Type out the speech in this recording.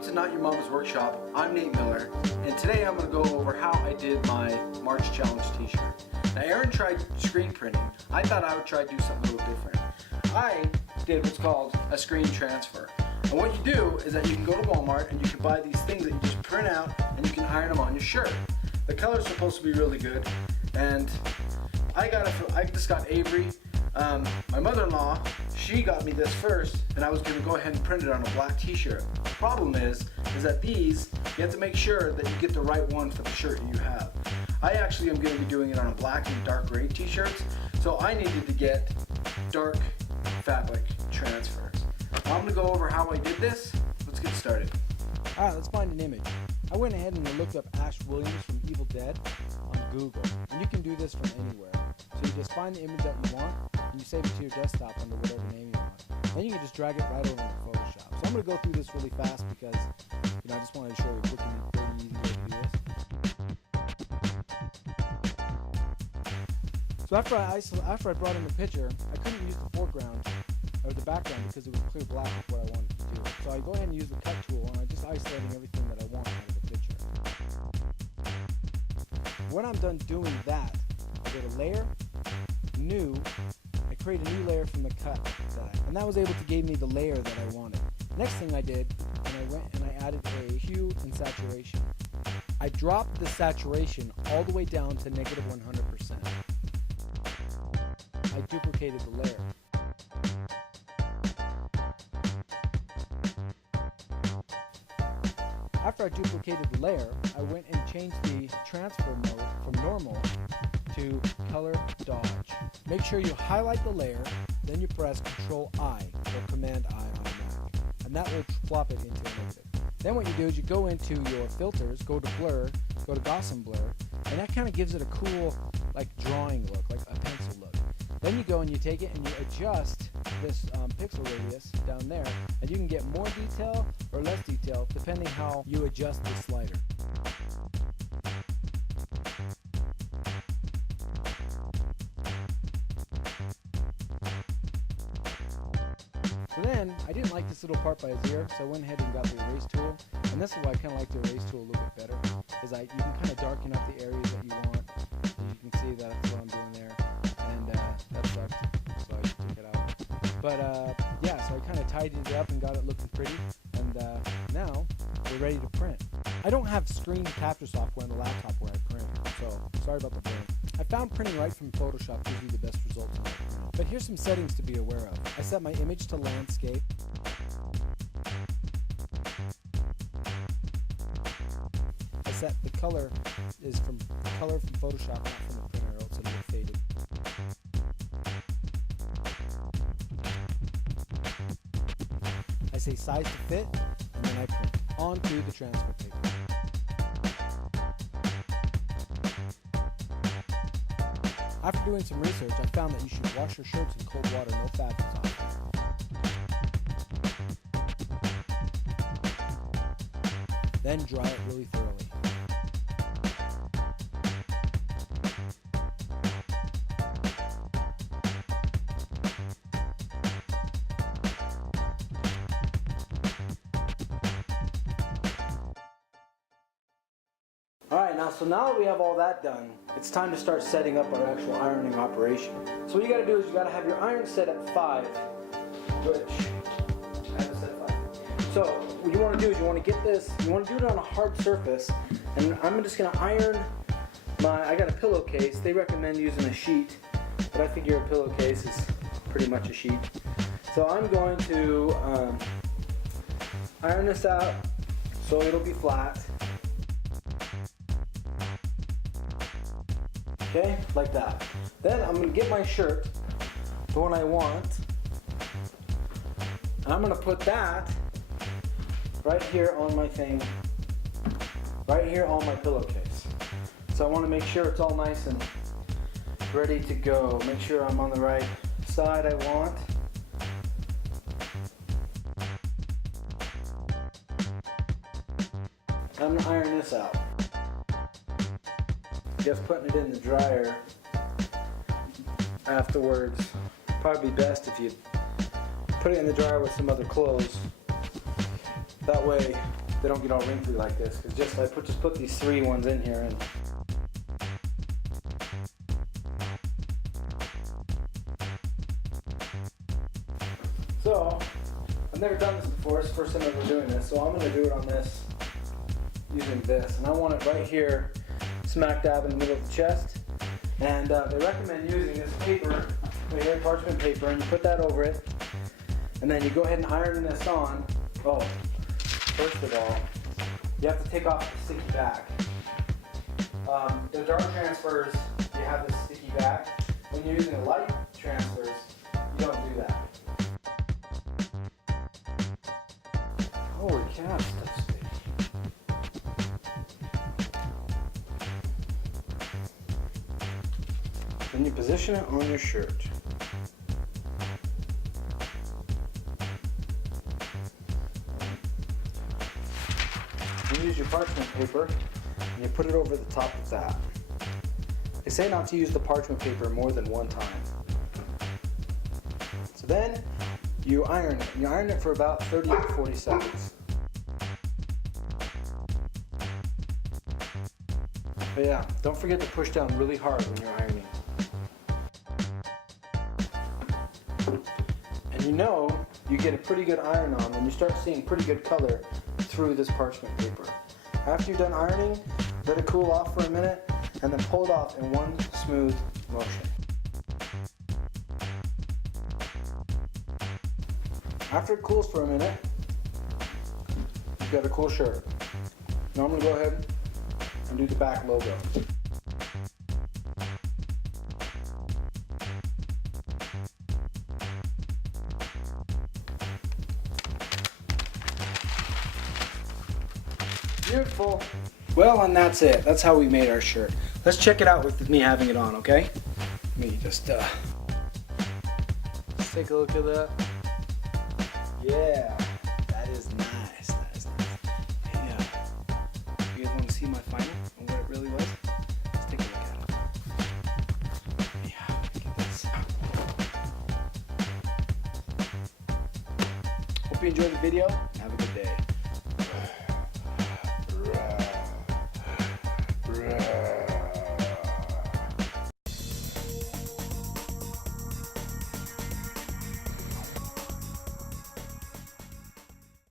Welcome to Not Your Mama's Workshop. I'm Nate Miller, and today I'm going to go over how I did my March Challenge t-shirt. Now Aaron tried screen printing. I thought I would try to do something a little different. I did what's called a screen transfer. And what you do is that you can go to Walmart and you can buy these things that you just print out and you can iron them on your shirt. The color's supposed to be really good, and I just got Avery. My mother-in-law, she got me this first, and I was going to go ahead and print it on a black t-shirt. The problem is that these, you have to make sure that you get the right one for the shirt you have. I actually am going to be doing it on a black and dark gray t-shirts, so I needed to get dark fabric transfers. I'm going to go over how I did this. Let's get started. Alright, let's find an image. I went ahead and looked up Ash Williams from Evil Dead on Google, and you can do this from anywhere. So you just find the image that you want, and you save it to your desktop under whatever name you want. Then you can just drag it right over into Photoshop. So I'm going to go through this really fast because, I just wanted to show you a quick and pretty easy way to do this. So after I brought in the picture, I couldn't use the foreground or the background because it was clear black with what I wanted to do. So I go ahead and use the cut tool, and I'm just isolating everything that I want out of the picture. When I'm done doing that, I go to Layer, New. I create a new layer from the cut, and that was able to give me the layer that I wanted. Next thing I did, and I went and I added a hue and saturation. I dropped the saturation all the way down to negative 100%. I duplicated the layer. After I duplicated the layer, I went and changed the transfer mode from normal to color dodge. Make sure you highlight the layer, then you press Control-I or Command-I on the Mac, and that will flop it into a negative. Then what you do is you go into your filters, go to blur, go to Gaussian blur, and that kind of gives it a cool drawing look, like a pencil look. Then you go and you take it and you adjust this pixel radius down there, and you can get more detail or less detail depending how you adjust the slider. So then, I didn't like this little part by his ear, so I went ahead and got the erase tool, and this is why I kind of like the erase tool a little bit better, is you can kind of darken up the areas that you want, and you can see that's what I'm doing there, and that sucked, so I took it out. But yeah, so I kind of tidied it up and got it looking pretty, and now we're ready to print. I don't have screen capture software on the laptop where I print, so sorry about the burn. I found printing right from Photoshop gives you the best results on my print. But here's some settings to be aware of. I set my image to landscape. I set the color is from Photoshop, not from the printer, or else it'll get faded. I say size to fit, and then I print onto the transfer paper. After doing some research, I found that you should wash your shirts in cold water, no fabrics on it. Then dry it really thoroughly. Alright, so now that we have all that done, it's time to start setting up our actual ironing operation. So what you gotta do is you gotta have your iron set at 5, which I have it set at 5. So what you wanna do is you wanna get this, you wanna do it on a hard surface, and I'm just gonna iron I got a pillowcase. They recommend using a sheet, but I figure a pillowcase is pretty much a sheet. So I'm going to iron this out so it'll be flat. Okay, like that. Then I'm going to get my shirt, the one I want, and I'm going to put that right here on my thing, right here on my pillowcase. So I want to make sure it's all nice and ready to go. Make sure I'm on the right side I want. I'm going to iron this out. Just putting it in the dryer afterwards. Probably best if you put it in the dryer with some other clothes. That way they don't get all wrinkly like this. Cause just put these 3 ones in here and. So, I've never done this before, it's the first time I'm ever doing this, so I'm going to do it on this, using this. And I want it right here, smack dab in the middle of the chest. And they recommend using this paper, right here, parchment paper, and you put that over it. And then you go ahead and iron this on. Oh, first of all, you have to take off the sticky back. The dark transfers, you have this sticky back. When you're using light transfers, you don't do that. Holy cow, that's big. Then you position it on your shirt. You use your parchment paper and you put it over the top of that. They say not to use the parchment paper more than 1 time. So then you iron it. You iron it for about 30 to 40 seconds. But yeah, don't forget to push down really hard when you're ironing. And you know you get a pretty good iron on when you start seeing pretty good color through this parchment paper. After you're done ironing, let it cool off for a minute and then pull it off in one smooth motion. After it cools for a minute, you've got a cool shirt. Now I'm going to go ahead and do the back logo. Beautiful. Well, and that's it. That's how we made our shirt. Let's check it out with me having it on, okay? Let me just let's take a look at that. Yeah, that is nice. That is nice. Yeah. You guys want to see my final and what it really was? Let's take a look at it. Yeah, look at this. Hope you enjoyed the video.